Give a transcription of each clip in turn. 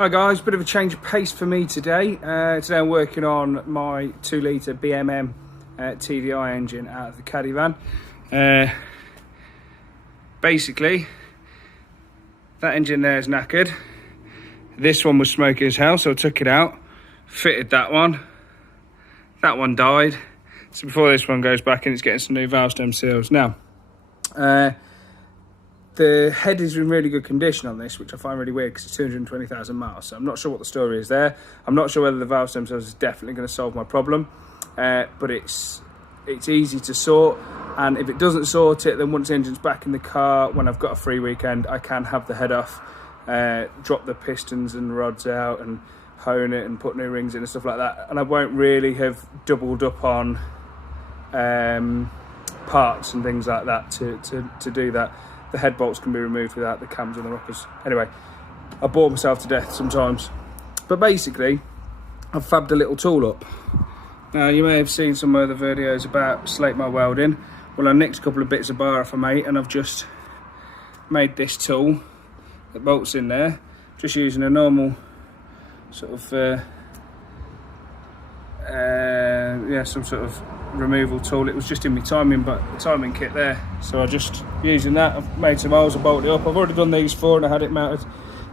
Hi guys, bit of a change of pace for me today. Today I'm working on my 2 litre BMM TDI engine out of the caddy van. Basically, that engine there is knackered. This one was smoky as hell, so I took it out, fitted that one. That one died. So before this one goes back in, it's getting some new valve stem seals. Now, the head is in really good condition on this, which I find really weird because it's 220,000 miles. So I'm not sure what the story is there. I'm not sure whether the valve stem seals is definitely going to solve my problem, but it's easy to sort. And if it doesn't sort it, then once the engine's back in the car, when I've got a free weekend, I can have the head off, drop the pistons and rods out and hone it and put new rings in and stuff like that. And I won't really have doubled up on parts and things like that to do that. The head bolts can be removed without the cams and the rockers. Anyway, I bore myself to death sometimes. But basically, I've fabbed a little tool up. Now, you may have seen some other videos about slate my welding. Well, I nicked a couple of bits of bar off a mate, and I've just made this tool that bolts in there, just using a normal sort of, some sort of removal tool. It was just in my timing kit there, so I just using that. I've made some holes, I bolted it up. I've already done these four and I had it mounted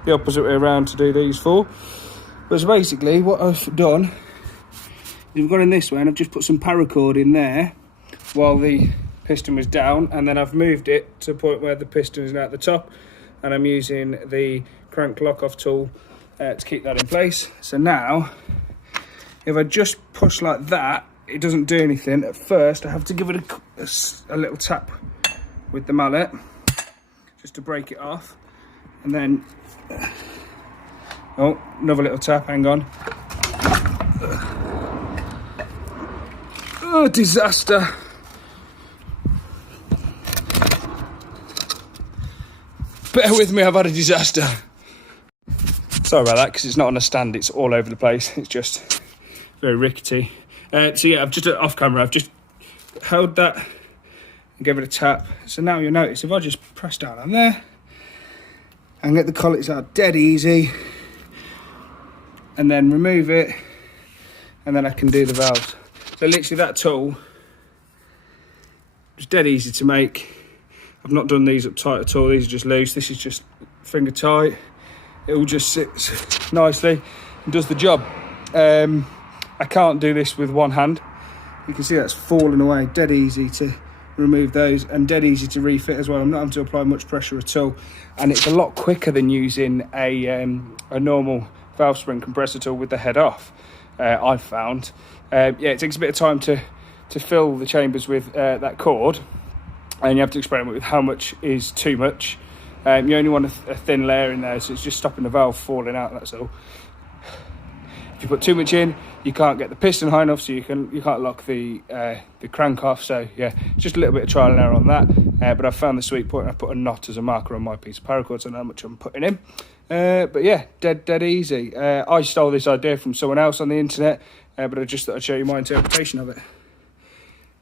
the opposite way around to do these four. But so basically what I've done is I've gone in this way and I've just put some paracord in there while the piston was down, and then I've moved it to a point where the piston is now at the top, and I'm using the crank lock off tool to keep that in place. So now if I just push like that, it doesn't do anything. At first, I have to give it a little tap with the mallet just to break it off. And then, oh, another little tap, hang on. Oh, disaster. Bear with me, I've had a disaster. Sorry about that, because it's not on a stand, it's all over the place. It's just very rickety. So yeah, I've just off camera, I've just held that and gave it a tap. So now you'll notice if I just press down on there and get the collets out dead easy, and then remove it, and then I can do the valves. So literally that tool is dead easy to make. I've not done these up tight at all, these are just loose. This is just finger tight. It all just sits nicely and does the job. I can't do this with one hand. You can see that's falling away. Dead easy to remove those and dead easy to refit as well. I'm not having to apply much pressure at all. And it's a lot quicker than using a normal valve spring compressor tool with the head off, I've found. Yeah, it takes a bit of time to fill the chambers with that cord, and you have to experiment with how much is too much. You only want a thin layer in there, so it's just stopping the valve falling out, that's all. If you put too much in, you can't get the piston high enough, so you can't lock the crank off. So yeah, just a little bit of trial and error on that. But I've found the sweet point. I put a knot as a marker on my piece of paracord, so I know how much I'm putting in. But yeah, dead easy. I stole this idea from someone else on the internet, but I just thought I'd show you my interpretation of it.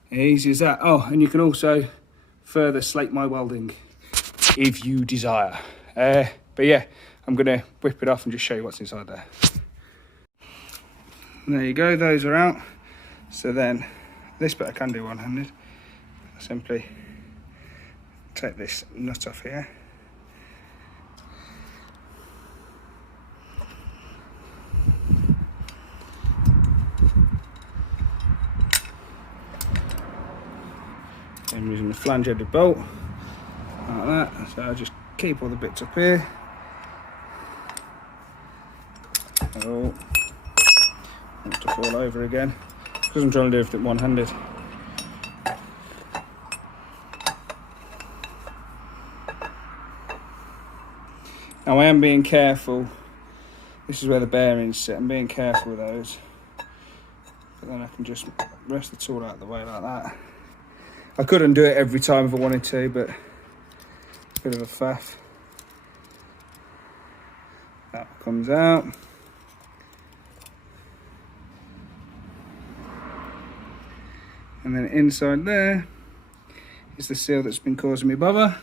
Easy as that. Oh, and you can also further slate my welding if you desire. But yeah, I'm gonna whip it off and just show you what's inside there. And there you go, those are out. So then this bit I can do one-handed. Simply take this nut off here. I'm using the flange-headed bolt like that. So I just keep all the bits up here. Oh. Not to fall over again, because I'm trying to do everything one-handed. Now I am being careful. This is where the bearings sit. I'm being careful with those. But then I can just rest the tool out of the way like that. I couldn't do it every time if I wanted to, but it's a bit of a faff. That comes out. And then inside there is the seal that's been causing me bother.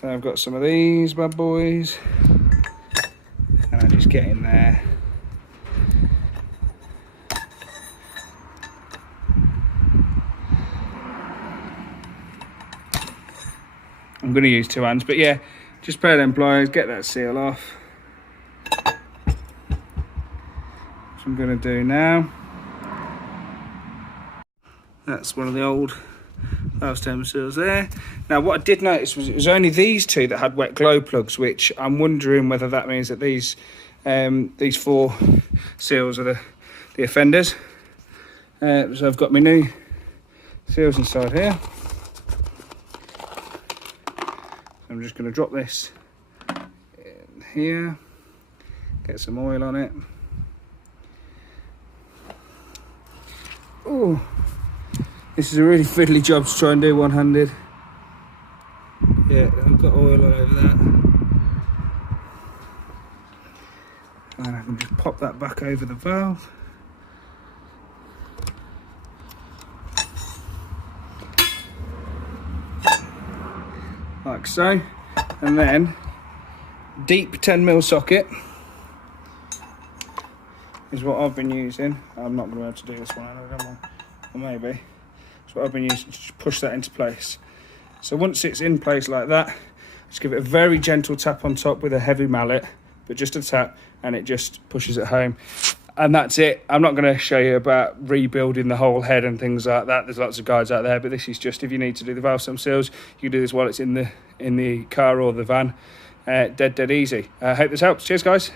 So I've got some of these bad boys, and I just get in there. I'm going to use 2 hands, but yeah, just pair them pliers, get that seal off. Which I'm going to do now. That's one of the old valve stem seals there. Now what I did notice was it was only these 2 that had wet glow plugs, which I'm wondering whether that means that these 4 seals are the offenders. So I've got my new seals inside here. I'm just going to drop this in here, get some oil on it. Oh, this is a really fiddly job to try and do one-handed. Yeah, I've got oil all over that. And I can just pop that back over the valve. Like so. And then, deep 10mm socket is what I've been using. I'm not going to be able to do this one, or maybe. That's what I've been using to push that into place. So once it's in place like that, just give it a very gentle tap on top with a heavy mallet, but just a tap, and it just pushes it home. And that's it. I'm not going to show you about rebuilding the whole head and things like that. There's lots of guides out there, but this is just if you need to do the valve stem seals, you can do this while it's in the car or the van. Dead easy. I hope this helps. Cheers, guys.